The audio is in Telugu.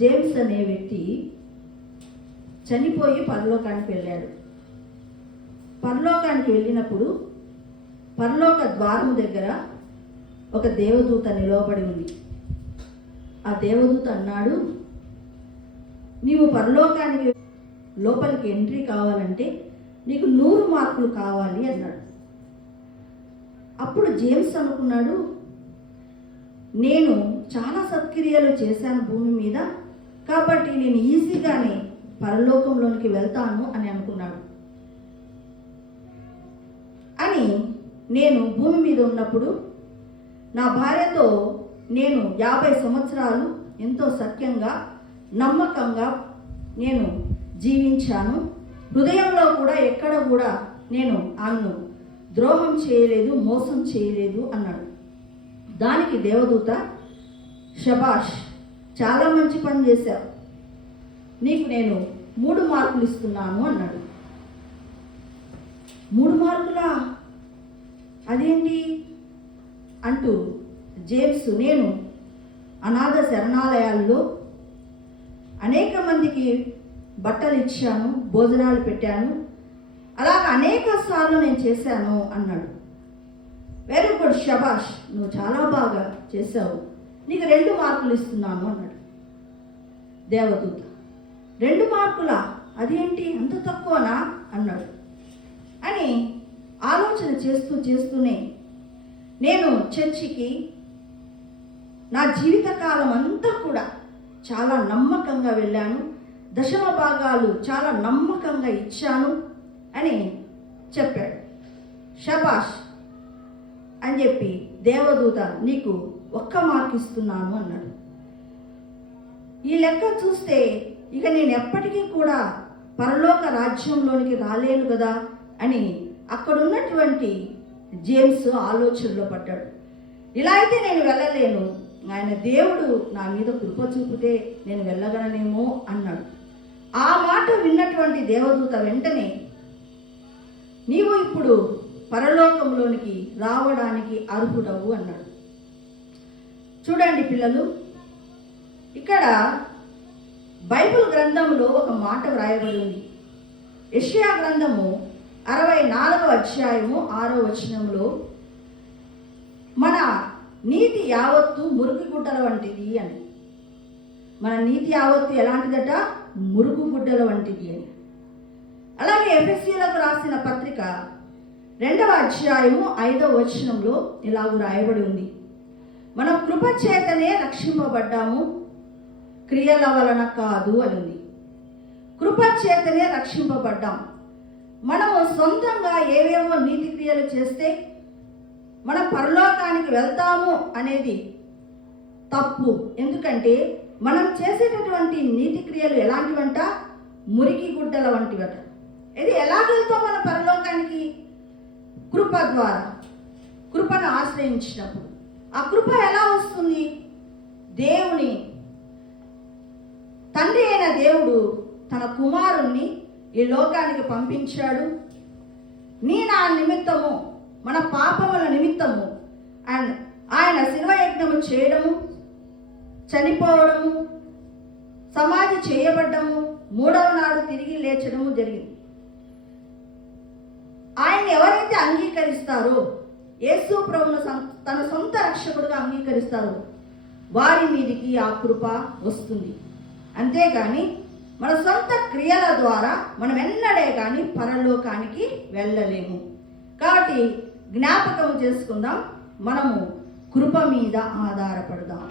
జేమ్స్ అనే వ్యక్తి చనిపోయి పరలోకానికి వెళ్ళాడు. పరలోకానికి వెళ్ళినప్పుడు పరలోక ద్వారం దగ్గర ఒక దేవదూత నిలవబడి ఉంది. ఆ దేవదూత అన్నాడు, నీవు పరలోకానికి లోపలికి ఎంట్రీ కావాలంటే నీకు 100 మార్కులు కావాలి అన్నాడు. అప్పుడు జేమ్స్ అనుకున్నాడు, నేను చాలా సత్క్రియలు చేశాను భూమి మీద, కాబట్టి నేను ఈజీగానే పరలోకంలోనికి వెళ్తాను అని అనుకున్నాడు. అని నేను భూమి మీద ఉన్నప్పుడు నా భార్యతో నేను 50 సంవత్సరాలు ఎంతో సఖ్యంగా నమ్మకంగా నేను జీవించాను. హృదయంలో కూడా ఎక్కడ కూడా నేను ఆమెను ద్రోహం చేయలేదు, మోసం చేయలేదు అన్నాడు. దానికి దేవదూత, శబాష్, చాలా మంచి పని చేశావు, నీకు నేను 3 మార్కులు ఇస్తున్నాను అన్నాడు. 3 మార్కులా? అదేంటి అంటూ జేమ్స్, నేను అనాథ శరణాలయాల్లో అనేక మందికి బట్టలు ఇచ్చాను, భోజనాలు పెట్టాను, అలాగ అనేక సార్లు నేను చేశాను అన్నాడు. వెరీ గుడ్, శబాష్, నువ్వు చాలా బాగా చేశావు, నీకు 2 మార్కులు ఇస్తున్నాను అన్నాడు. దేవదూత, 2 మార్కులా? అదేంటి అంత తక్కువనా అన్నాడు. అని ఆలోచన చేస్తూనే నేను చర్చికి నా జీవితకాలం అంతా కూడా చాలా నమ్మకంగా వెళ్ళాను, 10వ భాగాలు చాలా నమ్మకంగా ఇచ్చాను అని చెప్పాడు. శబాష్ అని చెప్పి దేవదూత, నీకు 1 మార్కు ఇస్తున్నాను అన్నాడు. ఈ లెక్క చూస్తే ఇక నేను ఎప్పటికీ కూడా పరలోక రాజ్యంలోనికి రాలేను కదా అని అక్కడున్నటువంటి జేమ్స్ ఆలోచనలో పడ్డాడు. ఇలా అయితే నేను వెళ్ళలేను, ఆయన దేవుడు నా మీద కృప చూపితే నేను వెళ్ళగలనేమో అన్నాడు. ఆ మాట విన్నటువంటి దేవదూత వెంటనే, నీవు ఇప్పుడు పరలోకంలోనికి రావడానికి అర్హుడవు అన్నాడు. చూడండి పిల్లలు, ఇక్కడ బైబిల్ గ్రంథంలో ఒక మాట వ్రాయబడి ఉంది. యెషయా గ్రంథము 64వ అధ్యాయము 6వ వచనంలో, మన నీతి యావత్తు మురుగు గుడ్డల వంటిది అని. మన నీతి యావత్తు ఎలాంటిదట? మురుగు గుడ్డల వంటిది అని. అలాగే ఎఫెసీయులకు రాసిన పత్రిక 2వ అధ్యాయము 5వ వచనంలో ఇలాగ రాయబడి ఉంది, మనం కృప చేతనే రక్షింపబడ్డాము, క్రియల వలన కాదు అని ఉంది. కృప చేతనే రక్షింపబడ్డాం. మనము సొంతంగా ఏవేవో నీతి క్రియలు చేస్తే మనం పరలోకానికి వెళ్తాము అనేది తప్పు. ఎందుకంటే మనం చేసేటటువంటి నీతి క్రియలు ఎలాంటివంట? మురికి గుడ్డల వంటివట. ఇది ఎలాగెళ్తాం మన పరలోకానికి? కృప ద్వారా, కృపను ఆశ్రయించినప్పుడు. ఆ కృప ఎలా వస్తుంది? దేవుని తండ్రి అయిన దేవుడు తన కుమారుణ్ణి ఈ లోకానికి పంపించాడు. నా నిమిత్తము, మన పాపముల నిమిత్తము ఆయన శిల్వయజ్ఞము చేయడము, చనిపోవడము, సమాధి చేయబడ్డము, 3వ నాడు తిరిగి లేచడము జరిగింది. ఆయన్ని ఎవరైతే అంగీకరిస్తారో, యేసు ప్రభువును తన సొంత రక్షకుడుగా అంగీకరిస్తారో, వారి మీదికి ఆ కృప వస్తుంది. అంతేగాని మన సొంత క్రియల ద్వారా మనం ఎన్నడే కానీ పరలోకానికి వెళ్ళలేము. కాబట్టి జ్ఞాపకం చేసుకుందాం, మనము కృప మీద ఆధారపడదాం.